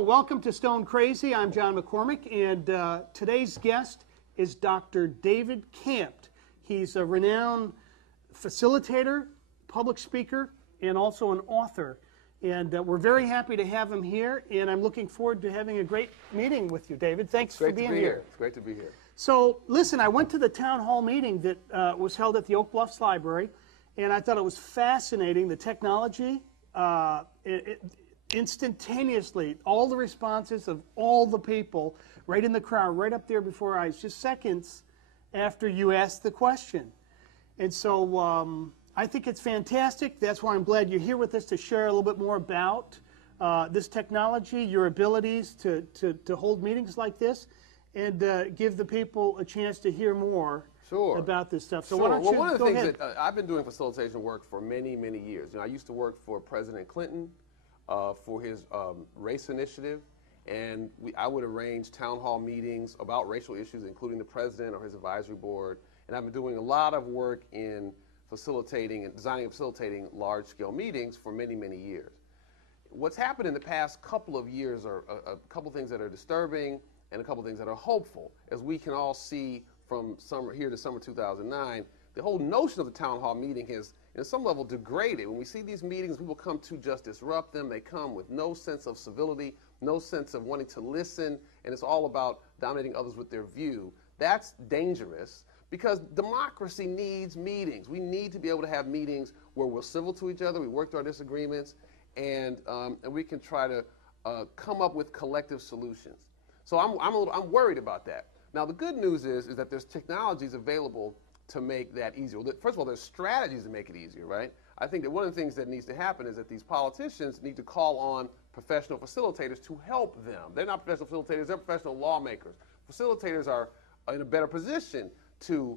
welcome to StoneKrazy. I'm John McCormick, and today's guest is Dr. David Campt. He's a renowned facilitator, public speaker, and also an author. And we're very happy to have him here, and I'm looking forward to having a great meeting with you, David. Thanks for being here. It's great to be here. So, listen, I went to the town hall meeting that was held at the Oak Bluffs Library, and I thought it was fascinating, the technology, instantaneously, all the responses of all the people right in the crowd, right up there before our eyes, just seconds after you asked the question. And so I think it's fantastic. That's why I'm glad you're here with us to share a little bit more about this technology, your abilities to hold meetings like this, and give the people a chance to hear more about this stuff. So why don't you one of the go things ahead. that I've been doing facilitation work for many, many years. You know, I used to work for President Clinton for his race initiative, and I would arrange town hall meetings about racial issues, including the president or his advisory board. And I've been doing a lot of work in facilitating and designing and facilitating large-scale meetings for many, many years. What's happened in the past couple of years are a couple of things that are disturbing and a couple of things that are hopeful. As we can all see from summer here to summer 2009, the whole notion of the town hall meeting has, in some level, degraded. When we see these meetings, people come to just disrupt them. They come with no sense of civility, no sense of wanting to listen, and it's all about dominating others with their view. That's dangerous because democracy needs meetings. We need to be able to have meetings where we're civil to each other, we work through our disagreements, and we can try to come up with collective solutions. So I'm worried about that. Now, the good news is that there's technologies available to make that easier. First of all, there's strategies to make it easier, right? I think that one of the things that needs to happen is that these politicians need to call on professional facilitators to help them. They're not professional facilitators, they're professional lawmakers. Facilitators are in a better position to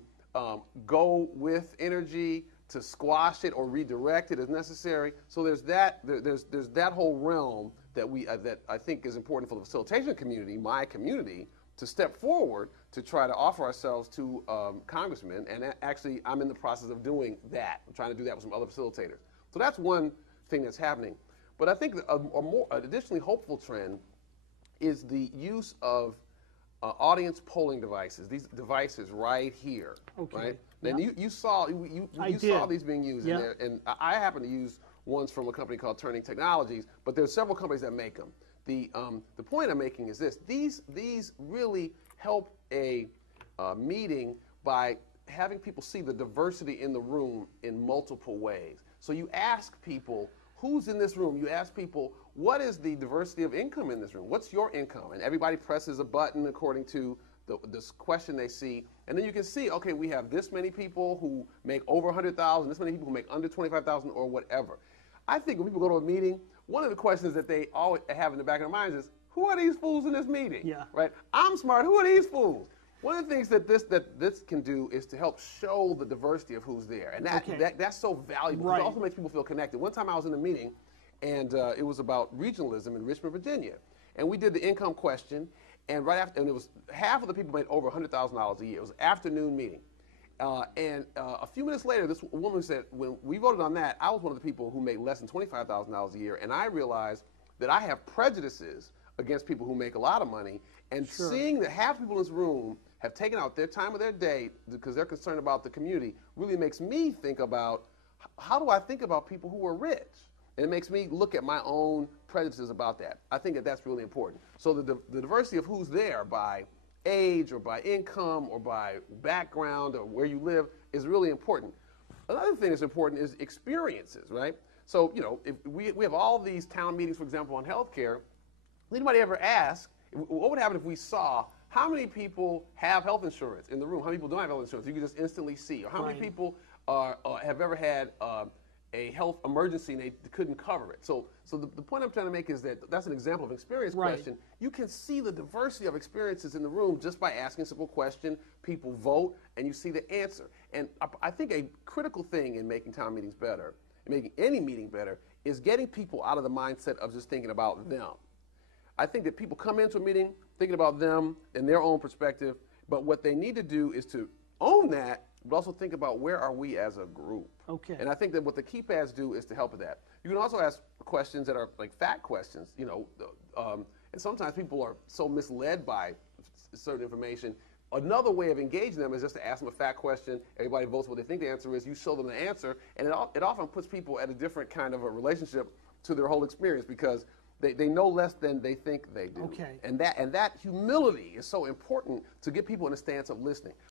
go with energy, to squash it or redirect it as necessary. So there's that whole realm that I think is important for the facilitation community, my community, to step forward to try to offer ourselves to congressmen, and actually I'm in the process of doing that. I'm trying to do that with some other facilitators. So that's one thing that's happening. But I think an additionally hopeful trend is the use of audience polling devices, these devices right here, right? And you saw these being used in there, and I happen to use ones from a company called Turning Technologies, but there's several companies that make them. The point I'm making is this: these really help a meeting by having people see the diversity in the room in multiple ways. So you ask people, who's in this room? You ask people, what is the diversity of income in this room? What's your income? And everybody presses a button according to this question they see. And then you can see, okay, we have this many people who make over 100,000, this many people who make under 25,000 or whatever. I think when people go to a meeting, one of the questions that they always have in the back of their minds is, who are these fools in this meeting? Yeah. Right? I'm smart. Who are these fools? One of the things that this can do is to help show the diversity of who's there. And that's so valuable. Right. It also makes people feel connected. One time I was in a meeting, and it was about regionalism in Richmond, Virginia. And we did the income question, and right after, and it was half of the people made over $100,000 a year. It was an afternoon meeting. A few minutes later, this woman said, when we voted on that, I was one of the people who made less than $25,000 a year, and I realized that I have prejudices against people who make a lot of money, and seeing that half the people in this room have taken out their time of their day because they're concerned about the community really makes me think about, how do I think about people who are rich? And it makes me look at my own prejudices about that. I think that that's really important. So the diversity of who's there by age or by income or by background or where you live is really important. Another thing that's important is experiences, right? So, you know, if we have all these town meetings, for example, on healthcare. Did anybody ever ask, what would happen if we saw how many people have health insurance in the room? How many people don't have health insurance? You could just instantly see. Or how many people have ever had a health emergency and they couldn't cover it? So the point I'm trying to make is that that's an example of an experience question. You can see the diversity of experiences in the room just by asking a simple question. People vote, and you see the answer. And I think a critical thing in making town meetings better, making any meeting better, is getting people out of the mindset of just thinking about them. I think that people come into a meeting thinking about them and their own perspective, but what they need to do is to own that, but also think about where are we as a group. Okay. And I think that what the keypads do is to help with that. You can also ask questions that are like fact questions. You know, And sometimes people are so misled by certain information. Another way of engaging them is just to ask them a fact question. Everybody votes what they think the answer is. You show them the answer, and it often puts people at a different kind of a relationship to their whole experience because they know less than they think they do. Okay. And that humility is so important to get people in a stance of listening.